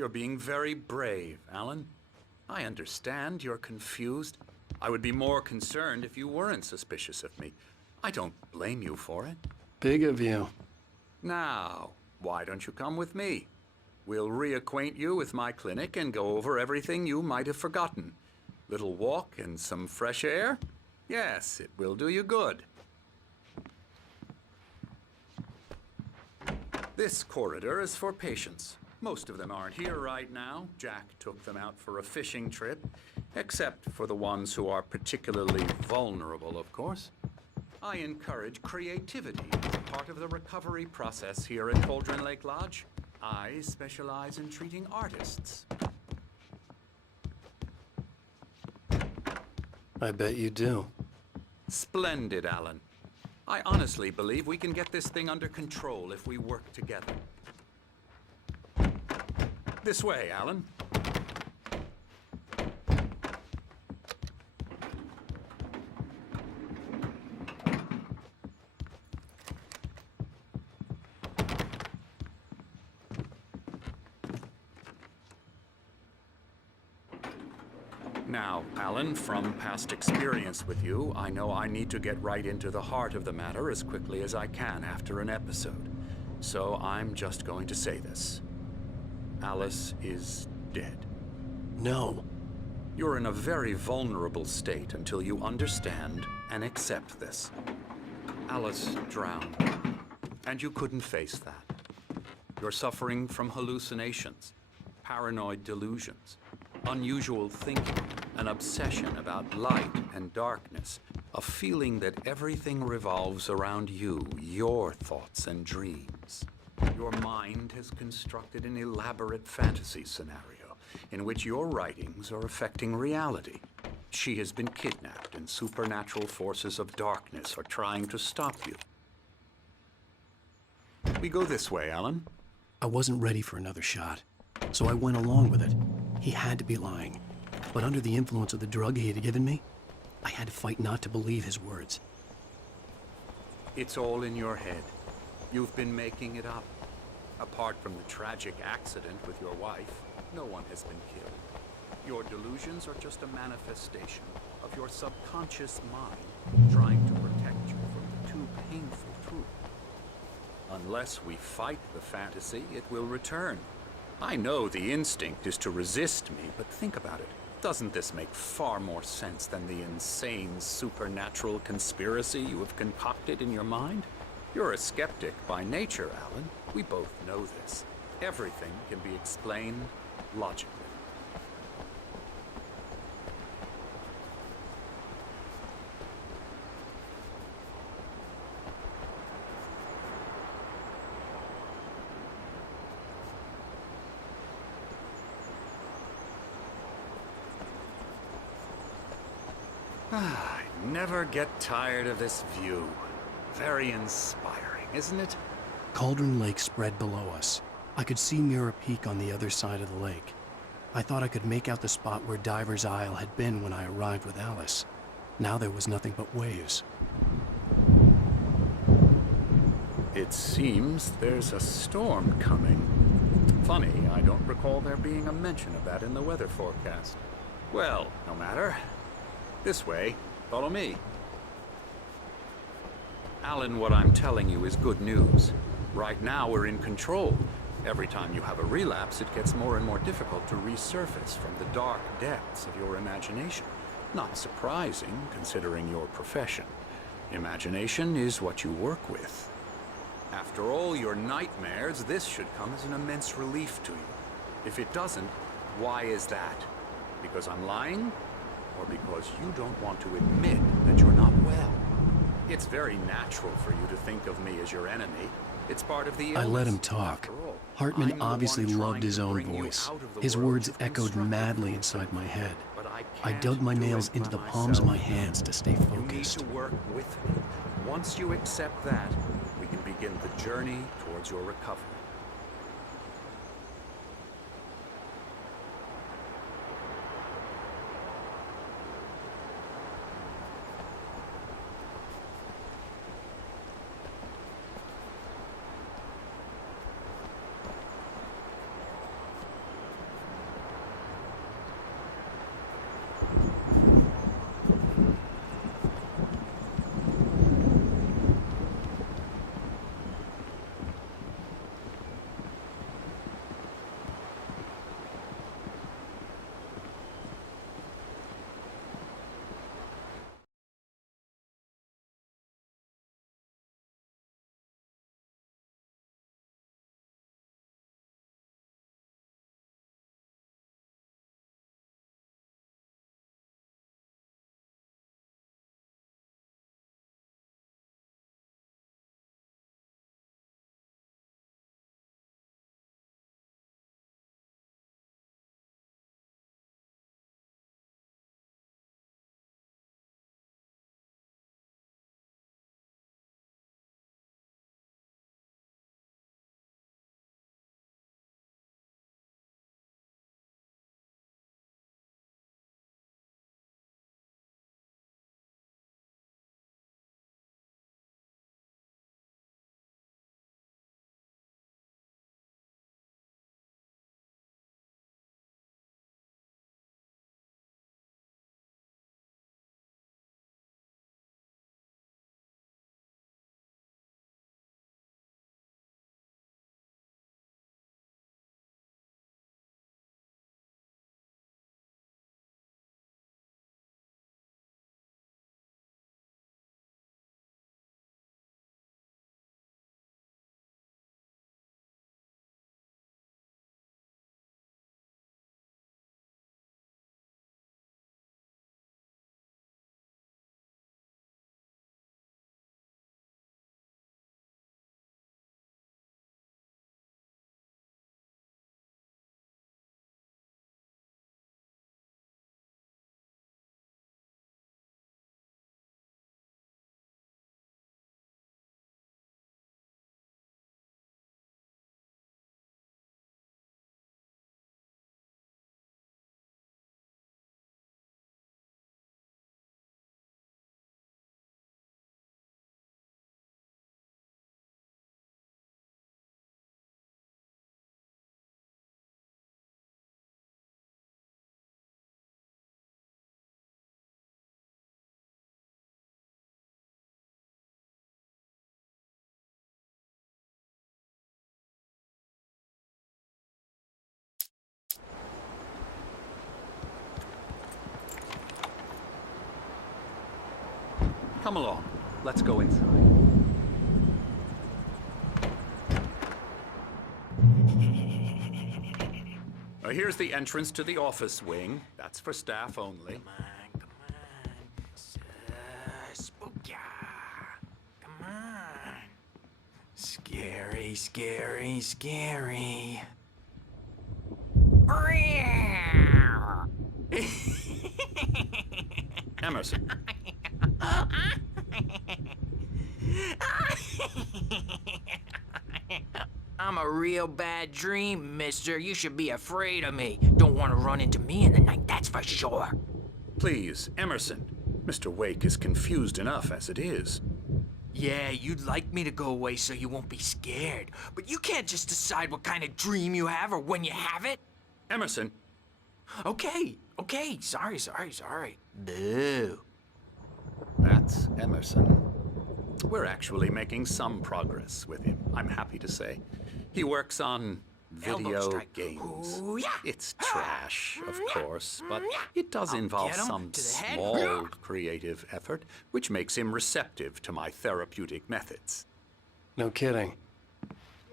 You're being very brave, Alan. I understand you're confused. I would be more concerned if you weren't suspicious of me. I don't blame you for it. Big of you. Now, why don't you come with me? We'll reacquaint you with my clinic and go over everything you might have forgotten. Little walk and some fresh air? Yes, it will do you good. This corridor is for patients. Most of them aren't here right now. Jack took them out for a fishing trip, except for the ones who are particularly vulnerable, of course. I encourage creativity as part of the recovery process here at Cauldron Lake Lodge. I specialize in treating artists. I bet you do. Splendid, Alan. I honestly believe we can get this thing under control if we work together. This way, Alan. Now, Alan, from past experience with you, I know I need to get right into the heart of the matter as quickly as I can after an episode. So I'm just going to say this. Alice is dead. No. You're in a very vulnerable state until you understand and accept this. Alice drowned, and you couldn't face that. You're suffering from hallucinations, paranoid delusions, unusual thinking, an obsession about light and darkness, a feeling that everything revolves around you, your thoughts and dreams. Your mind has constructed an elaborate fantasy scenario in which your writings are affecting reality. She has been kidnapped and supernatural forces of darkness are trying to stop you. We go this way, Alan. I wasn't ready for another shot, so I went along with it. He had to be lying. But under the influence of the drug he had given me, I had to fight not to believe his words. It's all in your head. You've been making it up. Apart from the tragic accident with your wife, no one has been killed. Your delusions are just a manifestation of your subconscious mind trying to protect you from the too painful truth. Unless we fight the fantasy, it will return. I know the instinct is to resist me, but think about it. Doesn't this make far more sense than the insane supernatural conspiracy you have concocted in your mind? You're a skeptic by nature, Alan. We both know this. Everything can be explained logically. I never get tired of this view. Very inspiring, isn't it? Cauldron Lake spread below us. I could see Mirror Peak on the other side of the lake. I thought I could make out the spot where Diver's Isle had been when I arrived with Alice. Now there was nothing but waves. It seems there's a storm coming. Funny, I don't recall there being a mention of that in the weather forecast. Well, no matter. This way. Follow me. Alan, what I'm telling you is good news. Right now, we're in control. Every time you have a relapse, it gets more and more difficult to resurface from the dark depths of your imagination. Not surprising, considering your profession. Imagination is what you work with. After all your nightmares, this should come as an immense relief to you. If it doesn't, why is that? Because I'm lying? Or because you don't want to admit that you're not well? It's very natural for you to think of me as your enemy. It's part of the illness. I let him talk. Hartman obviously loved his own voice. His words echoed madly inside my head. I dug my nails into the palms of my hands to stay focused. You need to work with me. Once you accept that, we can begin the journey towards your recovery. Come along. Let's go inside. Here's the entrance to the office wing. That's for staff only. Come on. Spooky. Come on. Scary. Emerson. I'm a real bad dream, mister. You should be afraid of me. Don't want to run into me in the night, that's for sure. Please, Emerson. Mr. Wake is confused enough as it is. Yeah, you'd like me to go away so you won't be scared. But you can't just decide what kind of dream you have or when you have it. Emerson. Okay. Sorry. Boo. That's Emerson. We're actually making some progress with him, I'm happy to say. He works on Elbow video strike. games. Ooh, yeah. It's trash, of course, but it does involve get 'em some to the head. small creative effort, which makes him receptive to my therapeutic methods. No kidding.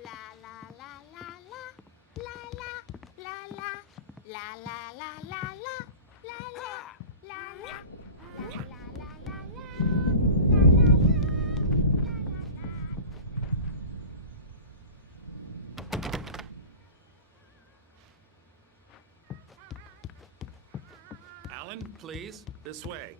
La la la la la la la la la la la la la la la la Alan, please, this way.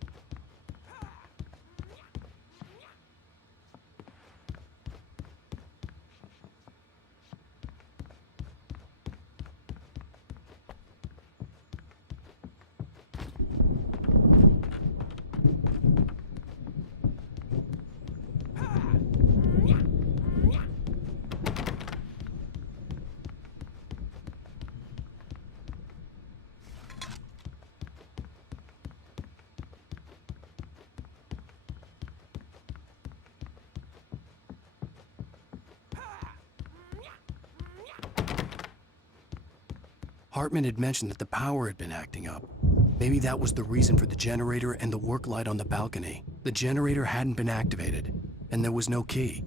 Hartman had mentioned that the power had been acting up. Maybe that was the reason for the generator and the work light on the balcony. The generator hadn't been activated, and there was no key.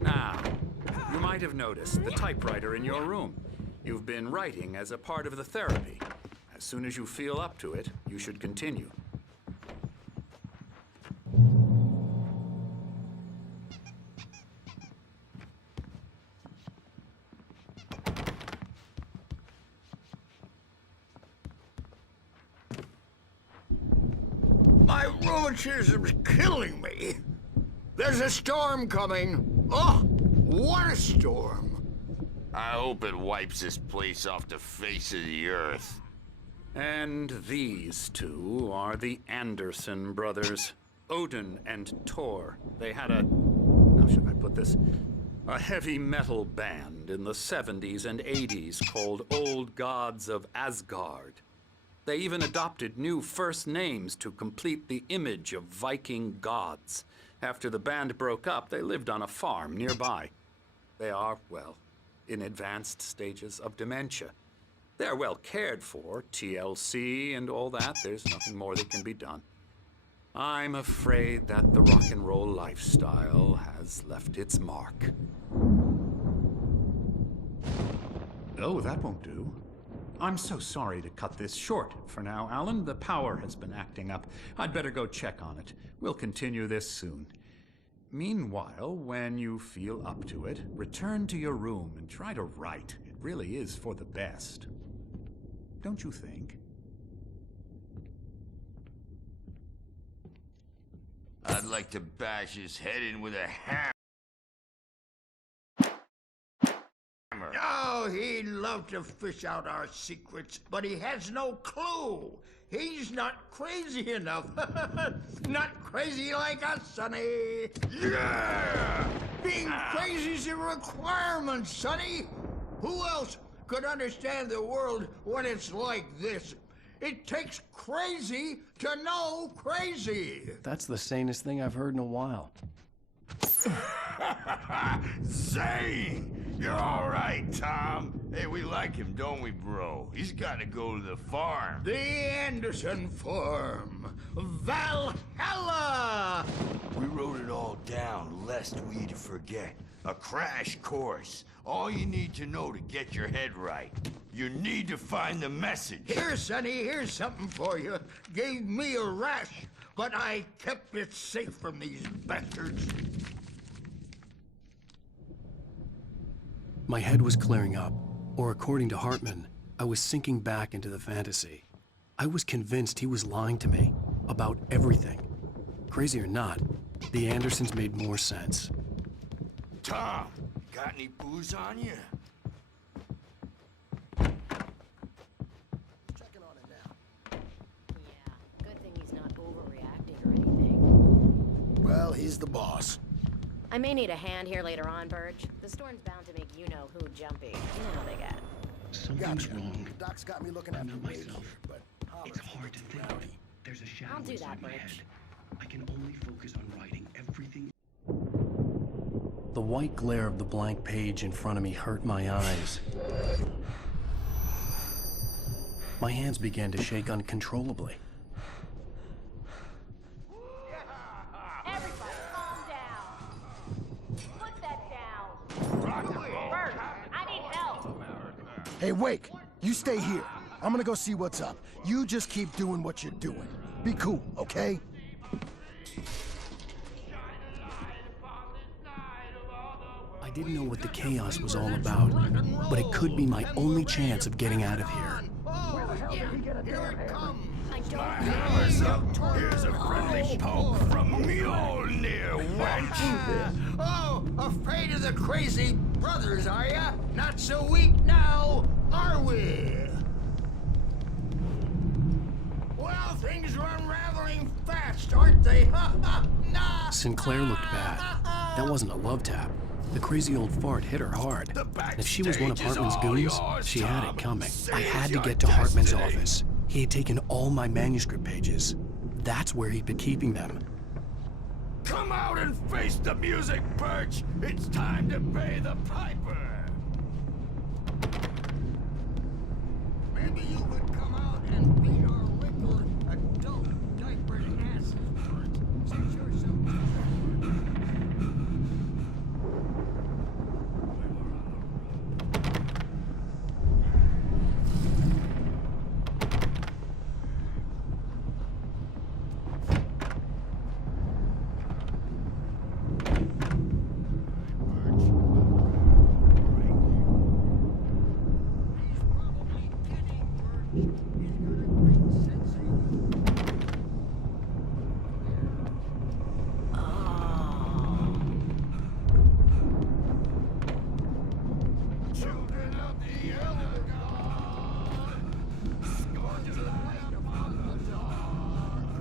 Now, you might have noticed the typewriter in your room. You've been writing as a part of the therapy. As soon as you feel up to it, you should continue. My rheumatism's killing me. There's a storm coming. Oh, what a storm. I hope it wipes this place off the face of the earth. And these two are the Anderson brothers, Odin and Thor. They had how should I put this? A heavy metal band in the 70s and 80s called Old Gods of Asgard. They even adopted new first names to complete the image of Viking gods. After the band broke up, they lived on a farm nearby. They are, well, in advanced stages of dementia. They're well cared for, TLC and all that. There's nothing more that can be done. I'm afraid that the rock and roll lifestyle has left its mark. Oh, that won't do. I'm so sorry to cut this short for now, Alan. The power has been acting up. I'd better go check on it. We'll continue this soon. Meanwhile, when you feel up to it, return to your room and try to write. It really is for the best. Don't you think? I'd like to bash his head in with a hammer. Oh, he'd love to fish out our secrets, but he has no clue. He's not crazy enough. Not crazy like us, Sonny. Yeah! Being crazy's a requirement, Sonny. Who else could understand the world when it's like this? It takes crazy to know crazy. That's the sanest thing I've heard in a while. Zane! You're all right, Tom. Hey, we like him, don't we, bro? He's got to go to the farm. The Anderson Farm. Valhalla! We wrote it all down, lest we'd forget. A crash course. All you need to know to get your head right. You need to find the message. Here, Sonny, here's something for you. Gave me a rash, but I kept it safe from these bastards. My head was clearing up, or according to Hartman, I was sinking back into the fantasy. I was convinced he was lying to me about everything. Crazy or not, the Andersons made more sense. Tom, got any booze on you? Checking on it now. Yeah, good thing he's not overreacting or anything. Well, he's the boss. I may need a hand here later on, Burge. The storm's bound to make you-know-who jumpy. You know how they get. Something's Gotcha. wrong. Doc's got me looking I'm after not Wade myself. here, but It's hard to think. There's a shadow I'll do inside that, my Burge. head. I can only focus on writing everything. The white glare of the blank page in front of me hurt my eyes. My hands began to shake uncontrollably. Everybody, calm down. Put that down. Bert, I need help. Hey, Wake, you stay here. I'm gonna go see what's up. You just keep doing what you're doing. Be cool, okay? I didn't know what the chaos was all about, but it could be my only chance of getting out of here. Here it comes. I don't Here's a friendly poke from Mjolnir, wench. Oh, afraid of the crazy brothers, are ya? Not so weak now, are we? Well, things are unraveling fast, aren't they? Ha ha! Nah! Sinclair looked bad. That wasn't a love tap. The crazy old fart hit her hard. And if she was one of backstage is Hartman's all goons, yours, she had Tom. it coming. Say I it's had to your get to Hartman's destiny. office. He had taken all my manuscript pages. That's where he'd been keeping them. Come out and face the music, Birch. It's time to pay the piper. Maybe you could come out and beat our regular adult diapered asses for it, since you're so... He's probably kidding, Bert. He's got a great sense of... Children of the Elder God, scorn to the light upon the dark.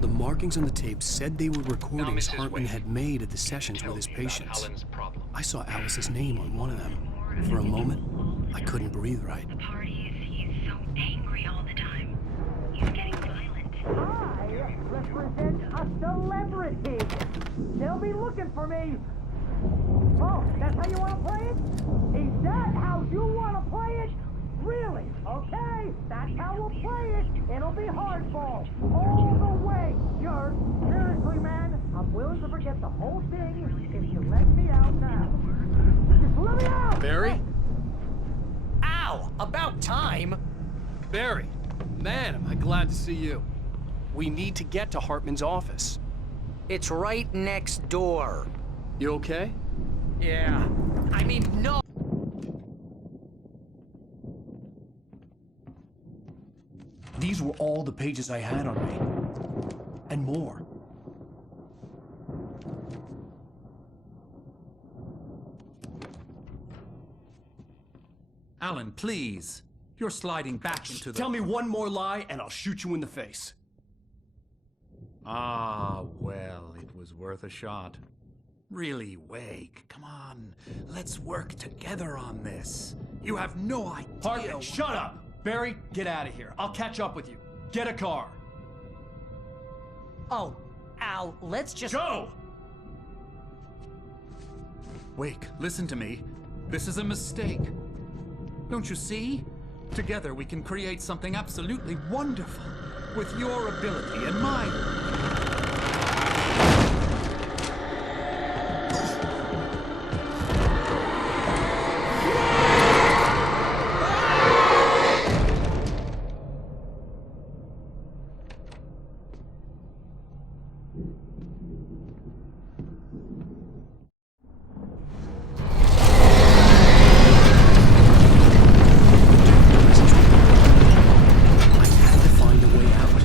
The markings on the tape said they were recordings Mrs. Hartman Wade, had made at the sessions Tell with his me about patients. Helen's problem. I saw Alice's name on one of them. For a moment, I couldn't breathe right. The parties, he's so angry all the time. He's getting violent. I represent a celebrity. They'll be looking for me. Oh, that's how you want to play it? Is that how you want to play it? Really? Okay, that's how we'll play it. It'll be hardball. All the way, jerk. Seriously, man, I'm willing to forget the whole thing if you let me out now. Just let me out! Barry? Ow! About time! Barry! Man, am I glad to see you. We need to get to Hartman's office. It's right next door. You okay? Yeah. I mean, no! These were all the pages I had on me. And more. Alan, please. You're sliding back into the... Tell me one more lie and I'll shoot you in the face. Ah, well, it was worth a shot. Really, Wake, come on. Let's work together on this. You have no idea. Hartman, shut up! Barry, get out of here. I'll catch up with you. Get a car. Oh, Al, let's just... Go! Wake, listen to me. This is a mistake. Don't you see? Together we can create something absolutely wonderful. With your ability and mine. I had to find a way out.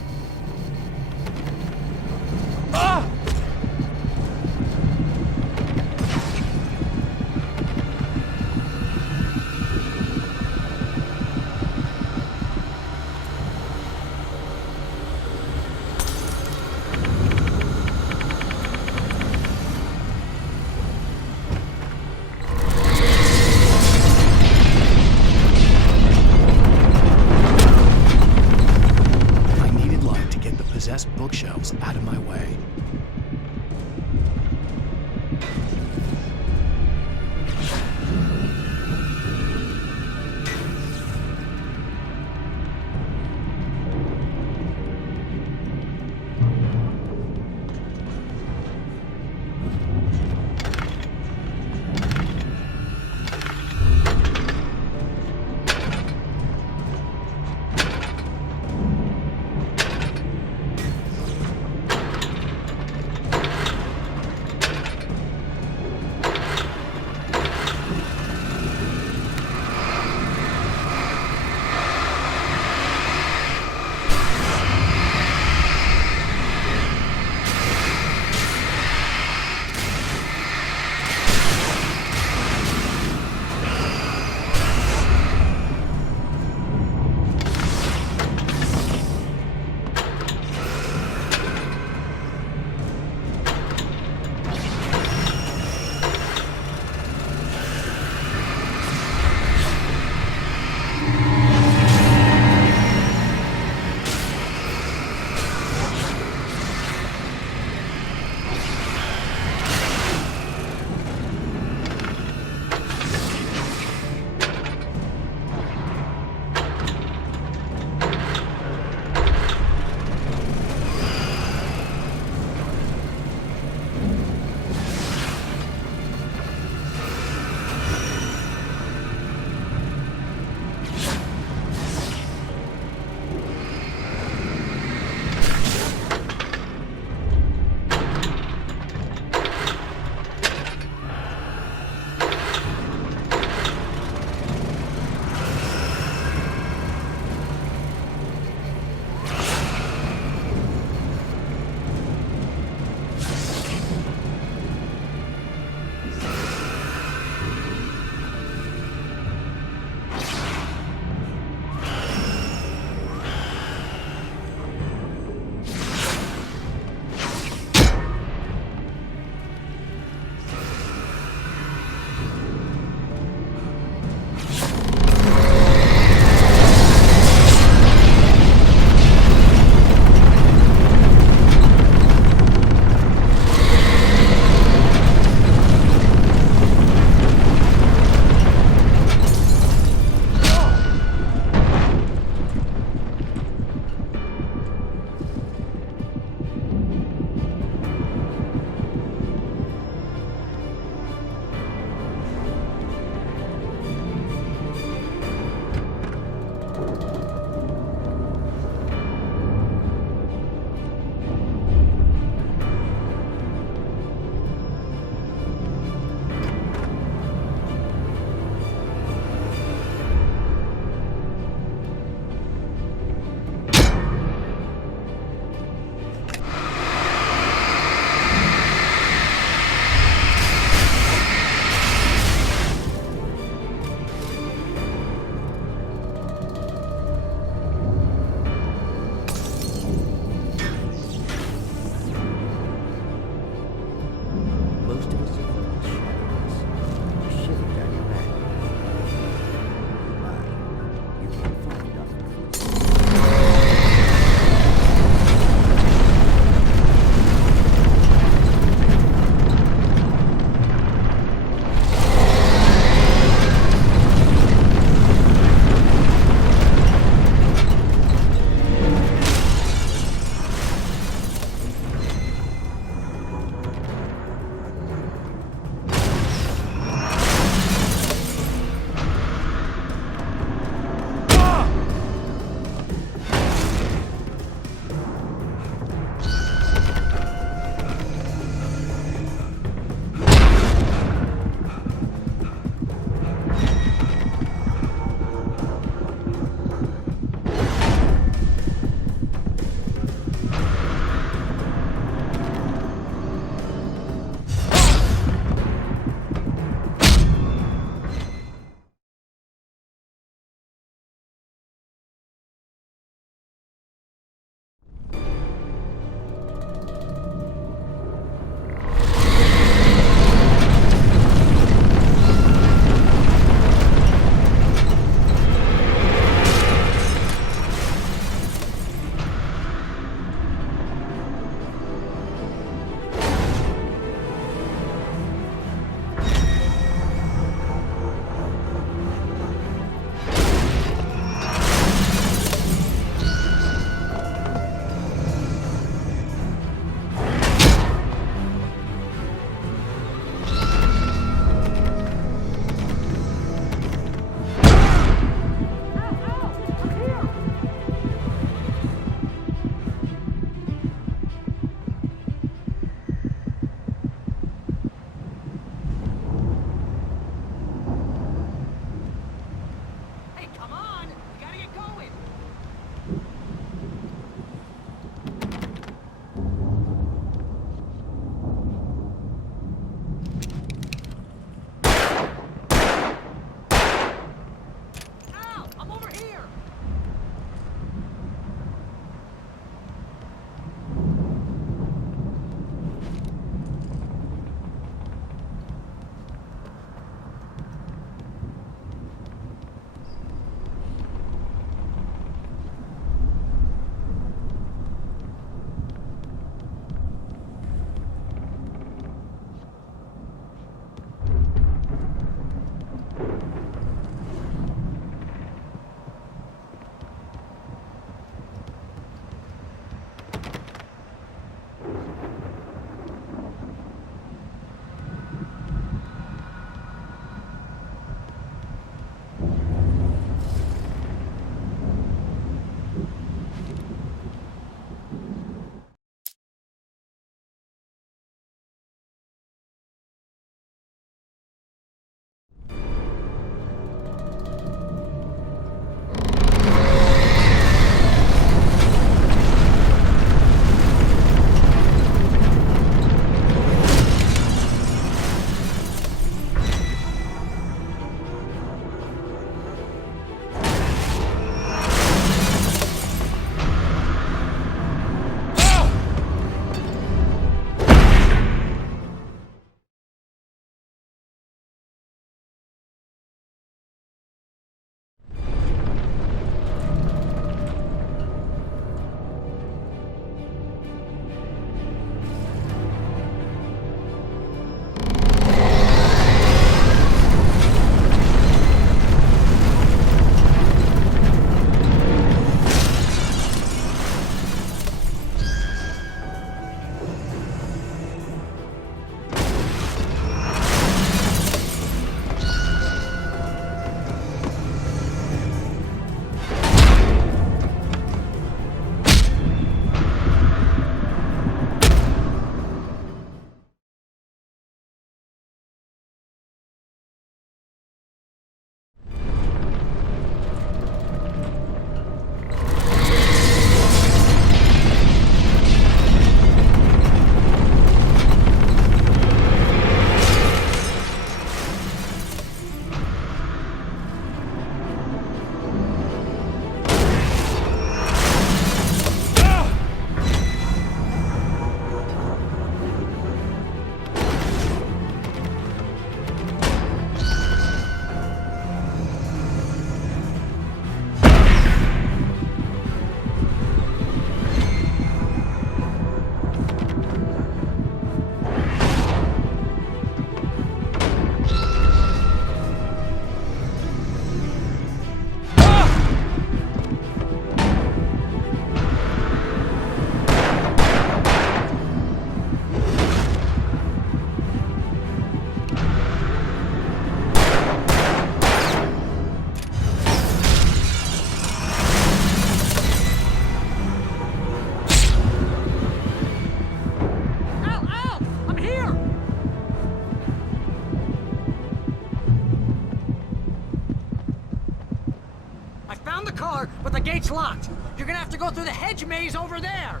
I found the car, but the gate's locked. You're gonna have to go through the hedge maze over there.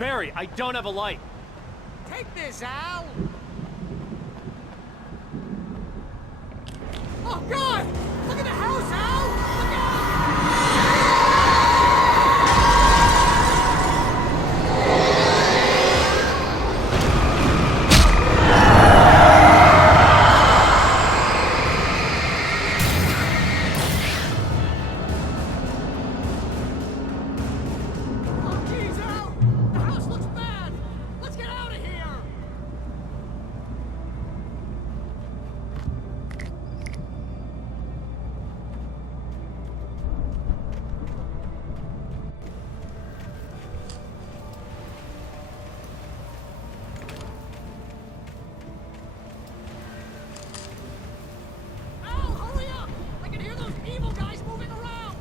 Barry, I don't have a light. Take this, Al. Oh, God! Look at the house, Al! Look out! Oh, geez, Al! The house looks bad! Let's get out of here! Al, hurry up! I can hear those evil guys moving around!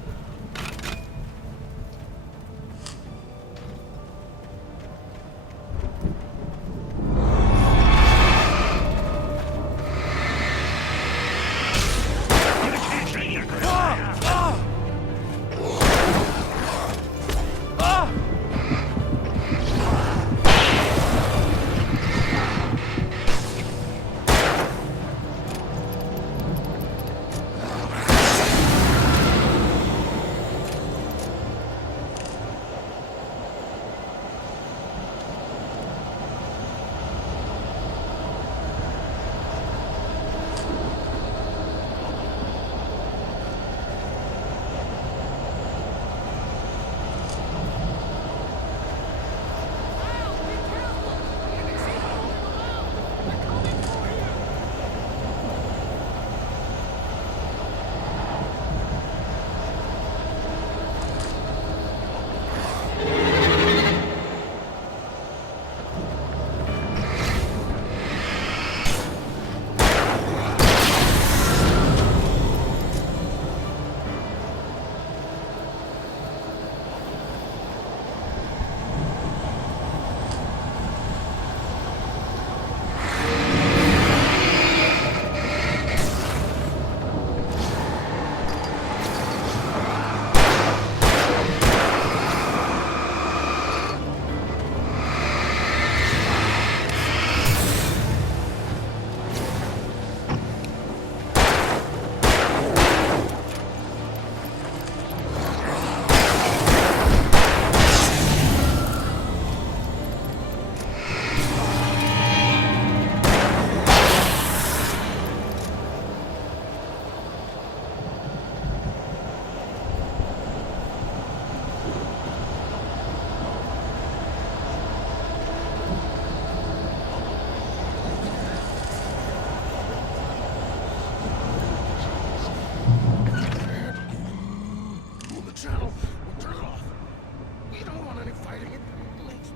Al, be careful! I can see them moving around! They're coming for you! Move the channel. We'll turn it off. We don't want any fighting. It makes...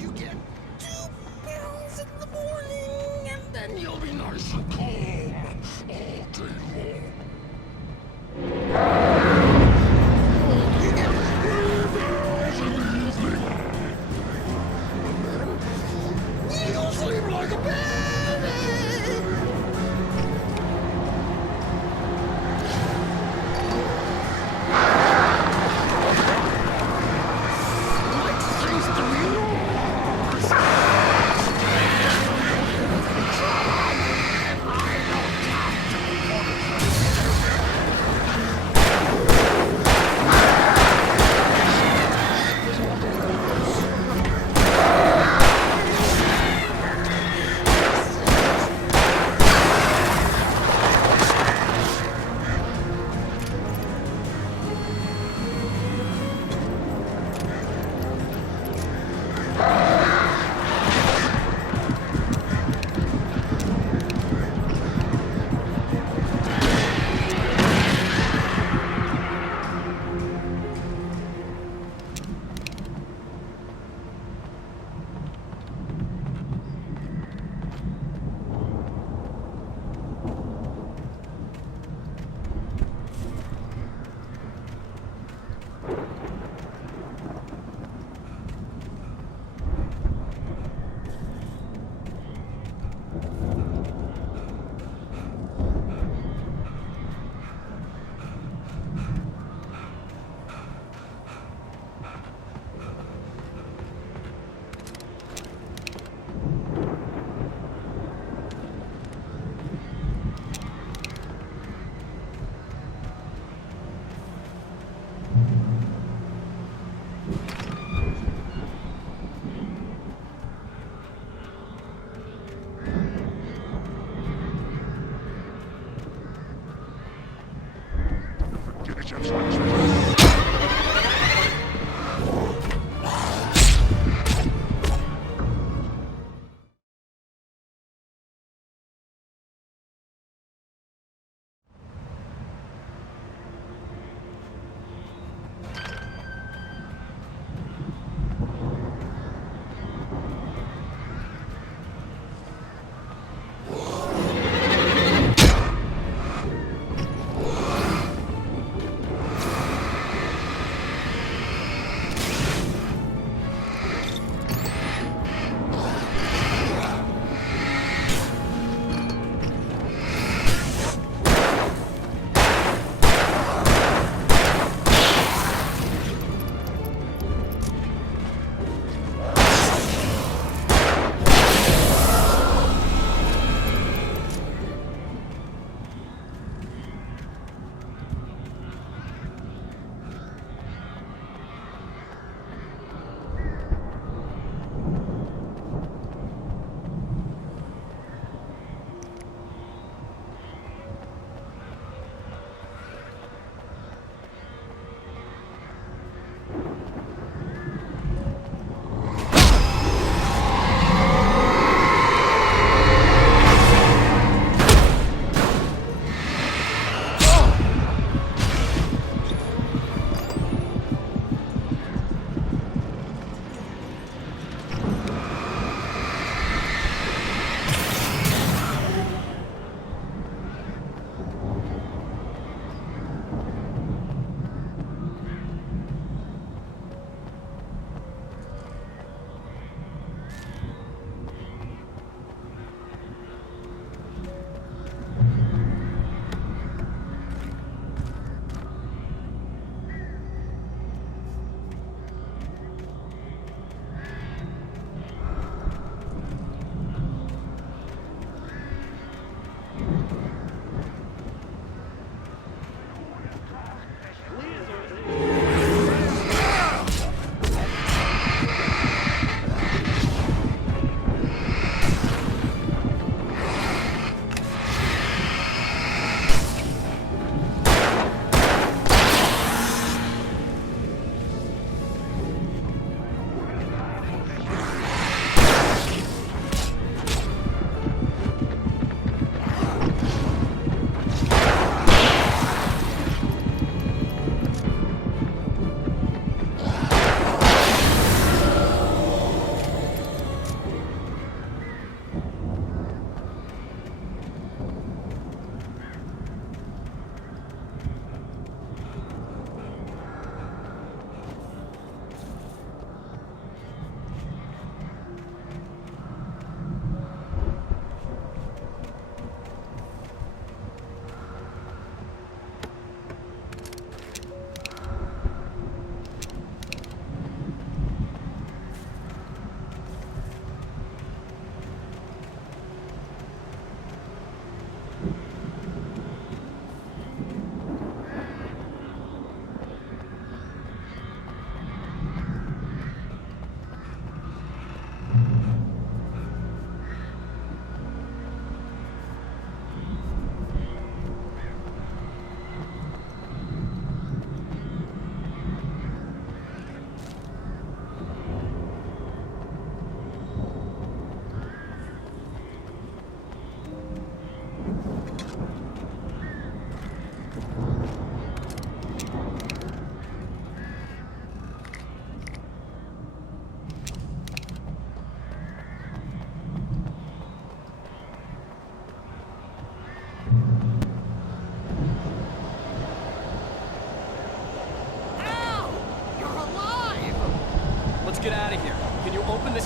You get 2 pills in the morning, and then you'll be nice and calm all day long. You get 3 pills in the evening. And then you'll sleep like a baby. Like things to be yours. I know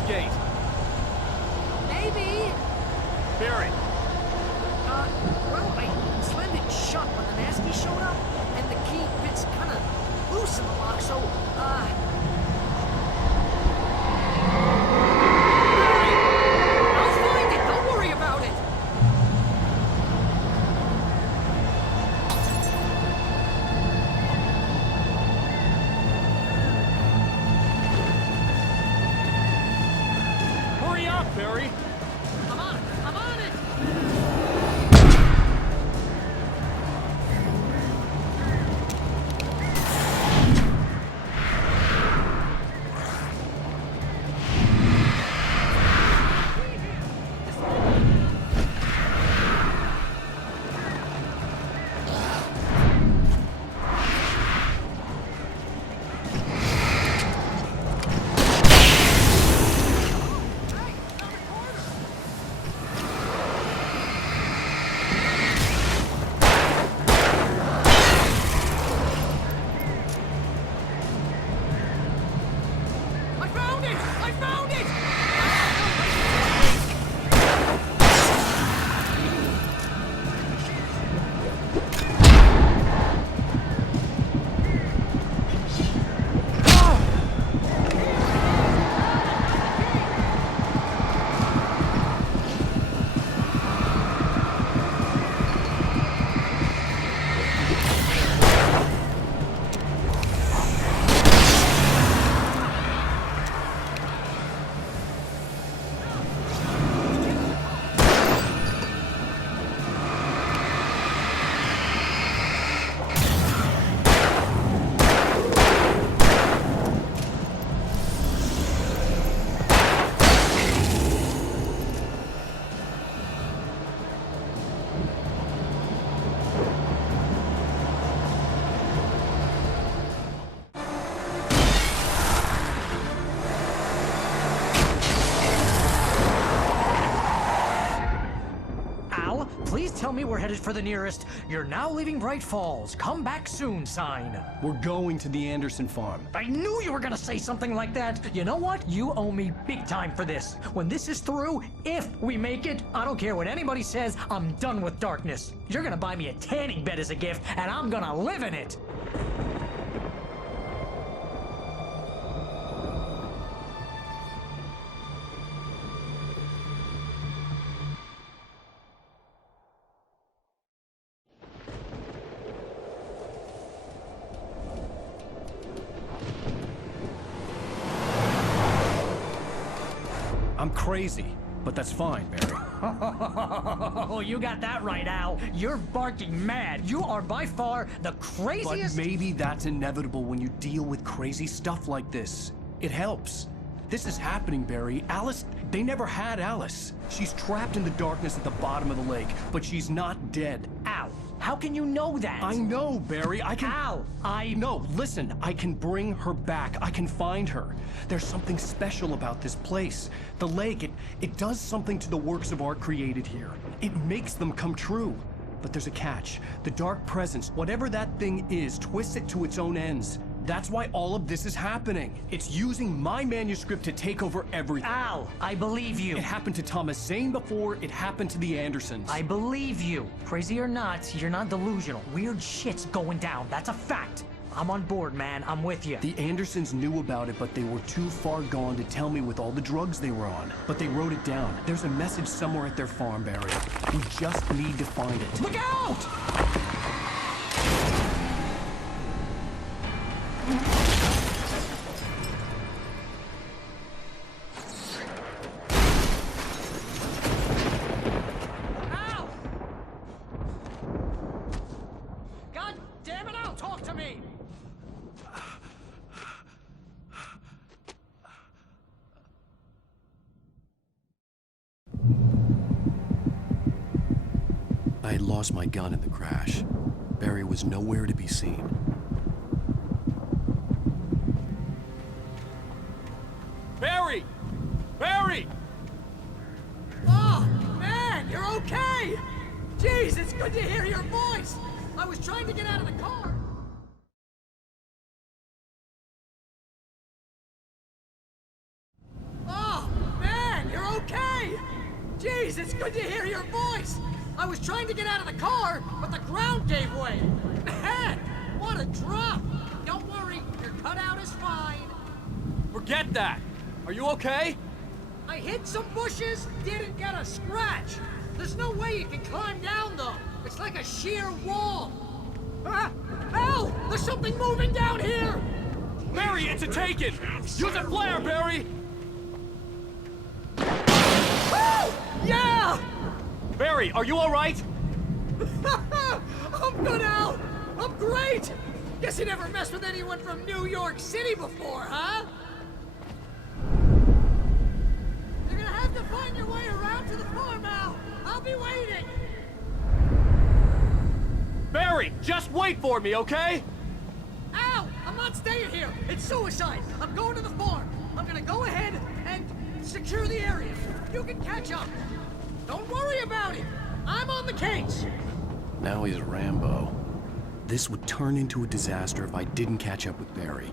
gate. Maybe. Barry, Well, I slammed it shut when the Nasty showed up, and the key fits kind of loose in the lock, so, Barry! I'll find it! Don't worry about it! Hurry up, Barry! I'm on it! I found it! Please tell me we're headed for the nearest "You're now leaving Bright Falls. Come back soon" sign. We're going to the Anderson farm. I knew you were gonna say something like that. You know what? You owe me big time for this. When this is through, if we make it, I don't care what anybody says, I'm done with darkness. You're gonna buy me a tanning bed as a gift, and I'm gonna live in it. I'm crazy, but that's fine, Barry. Oh, you got that right, Al. You're barking mad. You are by far the craziest. But maybe that's inevitable when you deal with crazy stuff like this. It helps. This is happening, Barry. Alice, they never had Alice. She's trapped in the darkness at the bottom of the lake, but she's not dead. Al, how can you know that? I know, Barry. I can... Al, No, listen. I can bring her back. I can find her. There's something special about this place. The lake, it does something to the works of art created here. It makes them come true. But there's a catch. The dark presence, whatever that thing is, twists it to its own ends. That's why all of this is happening. It's using my manuscript to take over everything. Al, I believe you. It happened to Thomas Zane before, it happened to the Andersons. I believe you. Crazy or not, you're not delusional. Weird shit's going down. That's a fact. I'm on board, man. I'm with you. The Andersons knew about it, but they were too far gone to tell me with all the drugs they were on. But they wrote it down. There's a message somewhere at their farm, Barry. We just need to find it. Look out! Al! God damn it, Al, talk to me! I had lost my gun in the crash. Barry was nowhere to be seen. Barry! Barry! Oh, man, you're okay! Jeez, it's good to hear your voice! I was trying to get out of the car! Oh, Jeez, it's good to hear your voice! I was trying to get out of the car, but the ground gave way! Man, what a drop! Don't worry, your cutout is fine. Forget that! Are you okay? I hit some bushes, didn't get a scratch. There's no way you can climb down, though. It's like a sheer wall. Ah! Hell! There's something moving down here! Barry, it's a taken! Use a flare, Barry! Oh! Yeah! Barry, are you alright? I'm good, Al! I'm great! Guess you never messed with anyone from New York City before, huh? You're gonna have to find your way around to the farm, Al! I'll be waiting! Barry, just wait for me, okay? Al! I'm not staying here! It's suicide! I'm going to the farm! I'm gonna go ahead and secure the area. You can catch up. Don't worry about it! I'm on the case! Now he's Rambo. This would turn into a disaster if I didn't catch up with Barry.